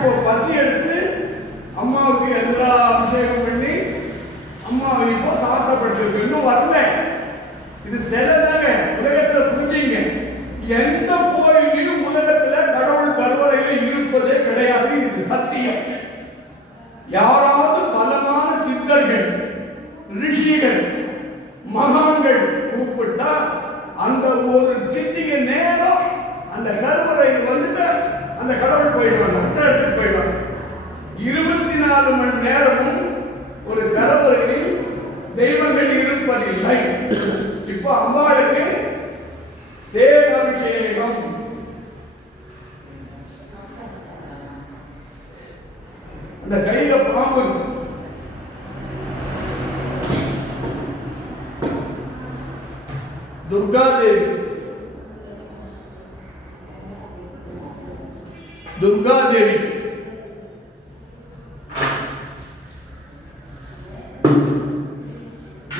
இப்போ பசி எடுத்து அம்மாவுக்கு எல்லா அபிஷேகம் பண்ணி அம்மாவை இப்போ சாத்தப்பட்டிருக்கு. இன்னும் வரல. இது சிலதாங்க. உலகத்துல புரிஞ்சீங்க, எந்த கோயிலையும் உலகத்துல கடவுள் கருவறையில் இருப்பதே கிடையாது. இது சத்தியம். யாராவது பலமான சித்தர்கள், ரிஷிகள், மகான்கள் கூப்பிட்டா அந்த ஒரு சித்திகை நேரம் அந்த கருவறையில் வந்துட்டு அந்த கடவுள் போயிடுவாங்க, அத்தருக்கு போயிடுவாங்க. 24 மணி நேரமும் ஒரு கருவறையில் தெய்வங்கள் இருப்பதில்லை. இப்போ அம்பாளுக்கு தேவாபிஷேகம். அந்த கையில பாம்பு, துர்காதேவி. துர்காதேவி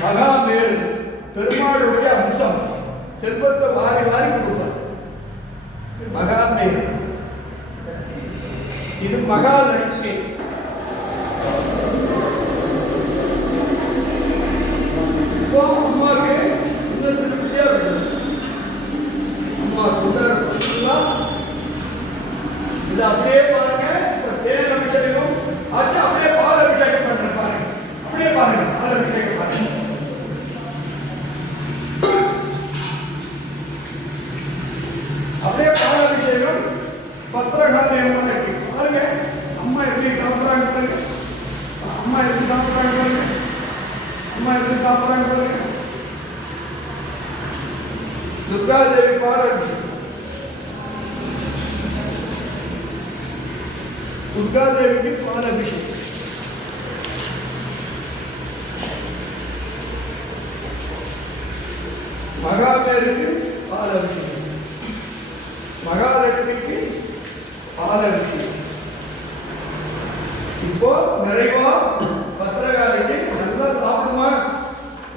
மகாமேரு, பெருமாளுடைய அம்சம். செல்வத்தை வாரி வாரி கொடுப்பார். மகாமேரு. இது மகாலட்சுமி. இப்போ அம்மாவுக்கு இந்த திருப்தியா விடுது. அம்மா சுந்தரம் இது அப்படியே பாருங்க. தேர் அபிஷேகம் ஆச்சு. அப்படியே பால் அபிஷேகம் பண்ற பாருங்க. அப்படியே பாருங்க, பால் அபிஷேகம் பாருங்க. அப்படியே பால் அபிஷேகம் பத்திரகாளியம் பாருங்க. அம்மா எப்படி சாப்பிடுறாங்க பாருங்க. அம்மா எப்படி சாப்பிடுறாங்க பாருங்க. அம்மா எப்படி சாப்பிடுறாங்க பாருங்க. துர்காதேவி பாருங்க. துர்காதேவிக்கு பால் அபிஷேகம். மகாமேருக்கு பால் அபிஷேகம். மகாலட்சுமிக்கு பால் அபிஷேகம். இப்போ நிறைவா பத்திரகாளிக்கு நல்லா சாப்பிடுமா,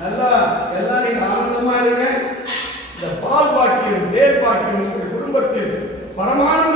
நல்லா எல்லாம் நீங்க ஆனந்தமா இருங்க. இந்த பால் பாக்கியம், தேர் பாக்கியம் உங்கள் குடும்பத்தில் பரமானந்த